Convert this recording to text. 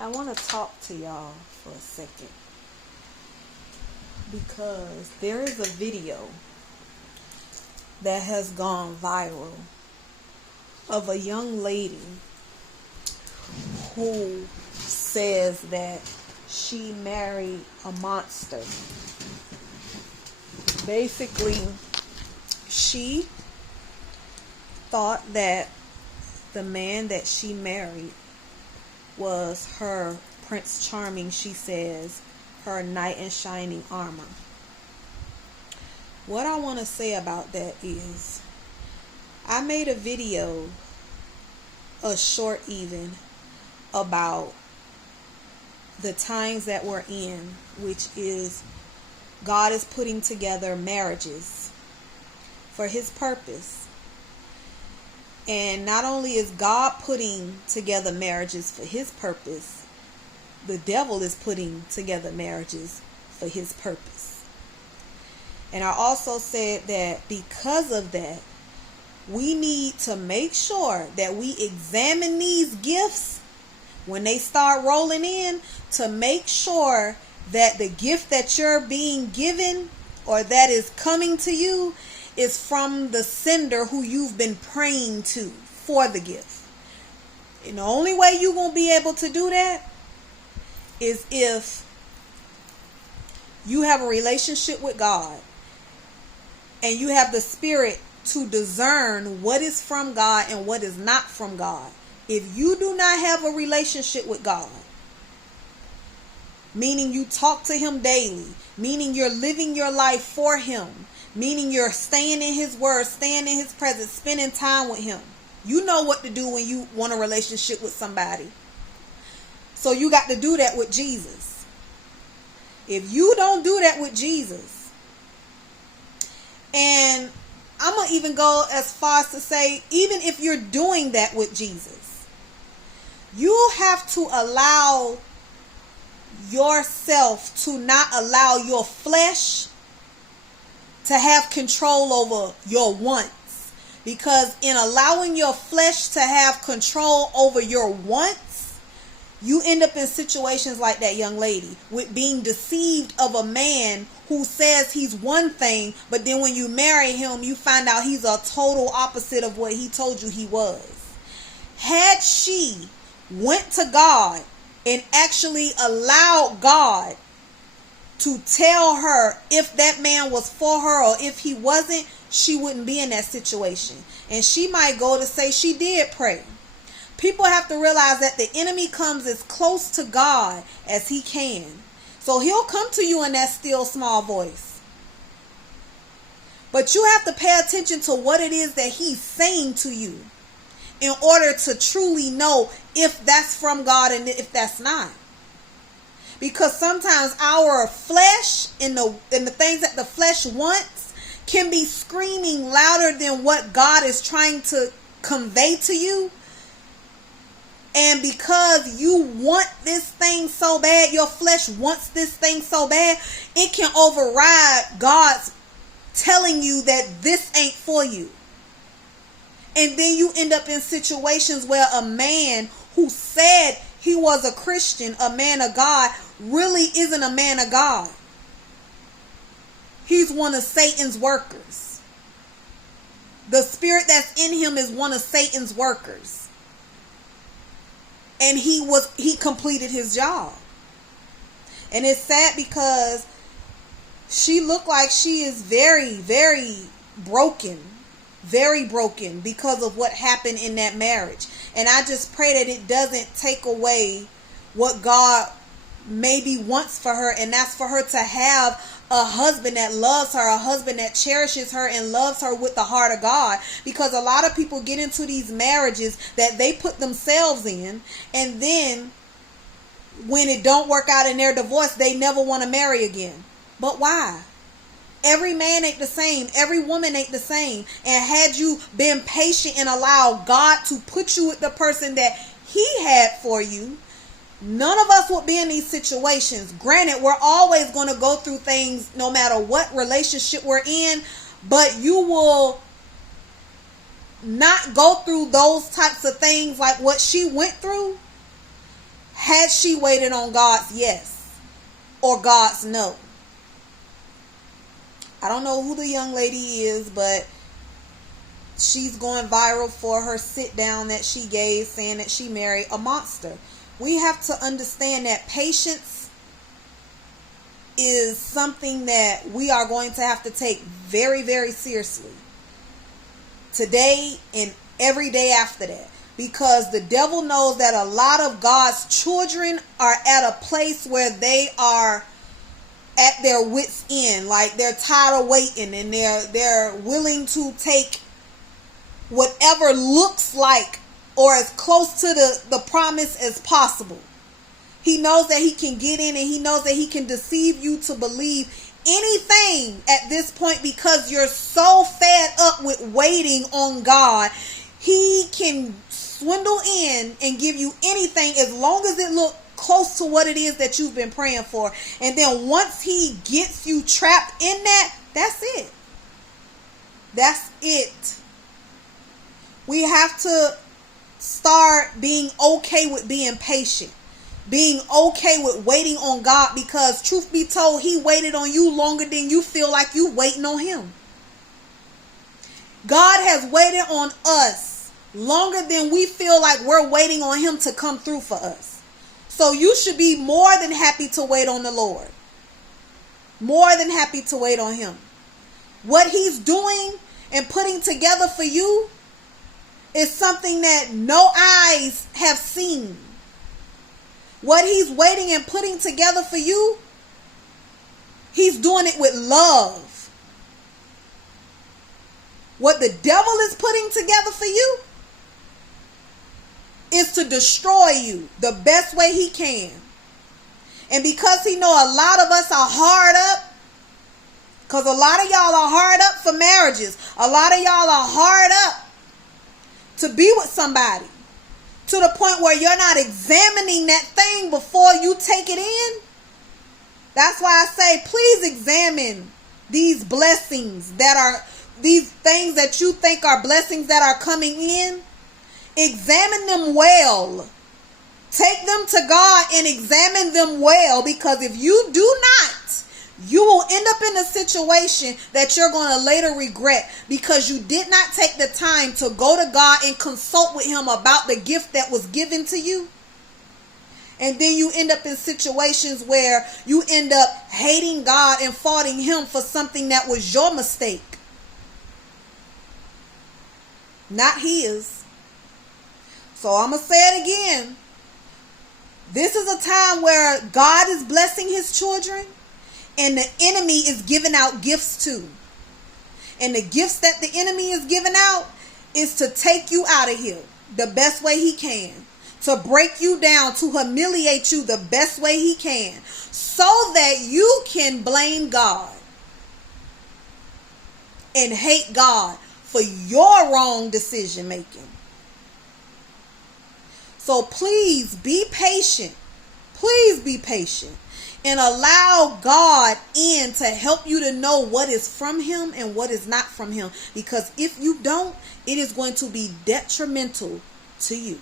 I want to talk to y'all for a second because there is a video that has gone viral of a young lady who says that she married a monster. Basically, she thought that the man that she married was her Prince Charming, she says, her knight in shining armor. What I want to say about that is, I made a video, a short even, about the times that we're in, which is God is putting together marriages for his purpose. And not only is God putting together marriages for his purpose, the devil is putting together marriages for his purpose. And I also said that because of that, we need to make sure that we examine these gifts when they start rolling in, to make sure that the gift that you're being given or that is coming to you is from the sender who you've been praying to for the gift. And the only way you're going to be able to do that is if you have a relationship with God and you have the spirit to discern what is from God and what is not from God. If you do not have a relationship with God, meaning you talk to him daily, meaning you're living your life for him, meaning you're staying in his word, staying in his presence, spending time with him, you know what to do when you want a relationship with somebody. So you got to do that with Jesus. If you don't do that with Jesus, and I'm going to even go as far as to say, even if you're doing that with Jesus, you have to allow yourself to not allow your flesh to have control over your wants. Because in allowing your flesh to have control over your wants, you end up in situations like that young lady, with being deceived of a man who says he's one thing, but then when you marry him, you find out he's a total opposite of what he told you he was. Had she went to God and actually allowed God to tell her if that man was for her or if he wasn't, she wouldn't be in that situation. And she might go to say she did pray. People have to realize that the enemy comes as close to God as he can. So he'll come to you in that still small voice. But you have to pay attention to what it is that he's saying to you in order to truly know if that's from God and if that's not. Because sometimes our flesh and the things that the flesh wants can be screaming louder than what God is trying to convey to you. And because you want this thing so bad, your flesh wants this thing so bad, it can override God's telling you that this ain't for you. And then you end up in situations where a man who said he was a Christian, a man of God, really isn't a man of God. He's one of Satan's workers. The spirit that's in him is one of Satan's workers. And he completed his job. And it's sad because she looked like she is very, very broken. Very broken because of what happened in that marriage. And I just pray that it doesn't take away what God maybe wants for her. And that's for her to have a husband that loves her, a husband that cherishes her and loves her with the heart of God. Because a lot of people get into these marriages that they put themselves in, and then when it don't work out in their divorce, they never want to marry again. But why? Every man ain't the same. Every woman ain't the same. And had you been patient and allowed God to put you with the person that he had for you, none of us would be in these situations. Granted, we're always going to go through things no matter what relationship we're in, but you will not go through those types of things like what she went through Had she waited on God's yes or God's no? I don't know who the young lady is, but she's going viral for her sit down that she gave saying that she married a monster. We have to understand that patience is something that we are going to have to take very, very seriously today and every day after that, because the devil knows that a lot of God's children are at a place where they are at their wits' end, like they're tired of waiting, and they're willing to take whatever looks like or as close to the promise as possible. He knows that he can get in, and he knows that he can deceive you to believe anything at this point, because you're so fed up with waiting on God. He can swindle in and give you anything as long as it looks close to what it is that you've been praying for. And then once he gets you trapped in that, that's it. That's it. We have to start being okay with being patient, being okay with waiting on God, because truth be told, he waited on you longer than you feel like you waiting on him. God has waited on us longer than we feel like we're waiting on him to come through for us. So you should be more than happy to wait on the Lord. More than happy to wait on him. What he's doing and putting together for you is something that no eyes have seen. What he's waiting and putting together for you, he's doing it with love. What the devil is putting together for you is to destroy you the best way he can. And because he know a lot of us are hard up, because a lot of y'all are hard up for marriages, a lot of y'all are hard up to be with somebody, to the point where you're not examining that thing before you take it in. That's why I say, please examine these blessings that are, these things that you think are blessings that are coming in. Examine them well. Take them to God and examine them well, because if you do not, you will end up in a situation that you're going to later regret, because you did not take the time to go to God and consult with him about the gift that was given to you. And then you end up in situations where you end up hating God and faulting him for something that was your mistake, not his. So I'm going to say it again. This is a time where God is blessing his children, and the enemy is giving out gifts too. And the gifts that the enemy is giving out is to take you out of here the best way he can, to break you down, to humiliate you the best way he can, so that you can blame God and hate God for your wrong decision making. So please be patient. Please be patient and allow God in to help you to know what is from him and what is not from him. Because if you don't, it is going to be detrimental to you.